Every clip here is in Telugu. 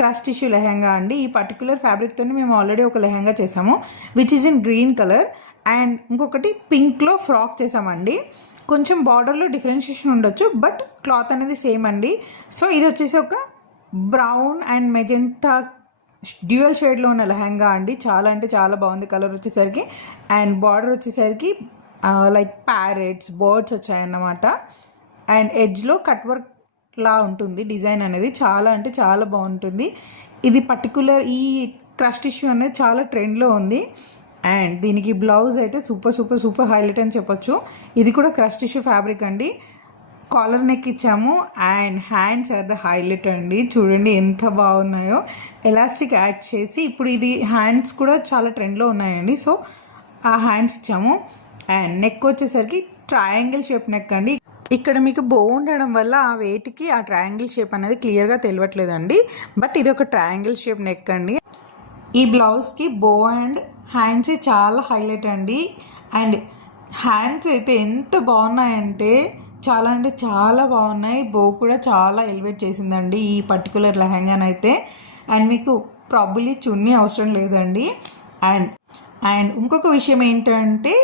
క్రష్ టిష్యూ లెహంగా అండి. ఈ పర్టికులర్ ఫ్యాబ్రిక్తో మేము ఆల్రెడీ ఒక లెహంగా చేసాము which is in green colour and ఇంకొకటి పింక్లో ఫ్రాక్ చేసామండి. కొంచెం బార్డర్లో డిఫరెన్షియేషన్ ఉండొచ్చు బట్ క్లాత్ అనేది సేమ్ అండి. సో ఇది వచ్చేసి ఒక బ్రౌన్ అండ్ మెజెంటా డ్యూయల్ షేడ్లో ఉన్న లెహంగా అండి. చాలా అంటే చాలా బాగుంది కలర్ వచ్చేసరికి. అండ్ బార్డర్ వచ్చేసరికి లైక్ ప్యారెట్స్ బర్డ్స్ వచ్చాయన్నమాట. అండ్ ఎడ్జ్లో కట్ వర్క్ లా ఉంటుంది డిజైన్ అనేది. చాలా అంటే చాలా బాగుంటుంది. ఇది పర్టికులర్ ఈ క్రష్ టిష్యూ అనేది చాలా ట్రెండ్లో ఉంది. అండ్ దీనికి బ్లౌజ్ అయితే సూపర్ సూపర్ సూపర్ హైలైట్ అని చెప్పొచ్చు. ఇది కూడా క్రష్ టిష్యూ ఫ్యాబ్రిక్ అండి. కాలర్ నెక్ ఇచ్చాము and hands are the highlight అండి. చూడండి ఎంత బాగున్నాయో. ఎలాస్టిక్ యాడ్ చేసి ఇప్పుడు ఇది హ్యాండ్స్ కూడా చాలా ట్రెండ్లో ఉన్నాయండి. సో ఆ హ్యాండ్స్ ఇచ్చాము. అండ్ నెక్ వచ్చేసరికి ట్రయాంగిల్ షేప్ నెక్ అండి. ఇక్కడ మీకు బో ఉండడం వల్ల ఆ వెయిట్కి ఆ ట్రయాంగిల్ షేప్ అనేది క్లియర్గా తెలియట్లేదండి. బట్ ఇది ఒక ట్రయాంగిల్ షేప్ నెక్ అండి. ఈ బ్లౌజ్కి బో అండ్ హ్యాండ్స్ చాలా హైలైట్ అండి. అండ్ హ్యాండ్స్ అయితే ఎంత బాగున్నాయంటే చాలా అంటే చాలా బాగున్నాయి. బో కూడా చాలా ఎలివేట్ చేసిందండి ఈ పర్టికులర్ లెహంగానైతే. అండ్ మీకు ప్రాబబ్లీ చున్నీ అవసరం లేదండి. అండ్ ఇంకొక విషయం ఏంటంటే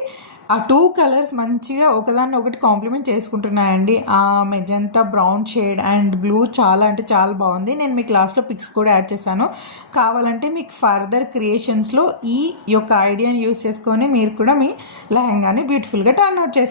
ఆ 2 కలర్స్ మంచిగా ఒకదాన్ని ఒకటి కాంప్లిమెంట్ చేసుకుంటున్నాయండి. ఆ magenta brown shade and blue చాలా అంటే చాలా బాగుంది. నేను మీకు లాస్ట్లో పిక్స్ కూడా యాడ్ చేశాను. కావాలంటే మీకు ఫర్దర్ క్రియేషన్స్లో ఈ యొక్క ఐడియాని యూస్ చేసుకొని మీరు కూడా మీ లెహంగాని బ్యూటిఫుల్గా టర్న్ అవుట్ చేసుకోండి.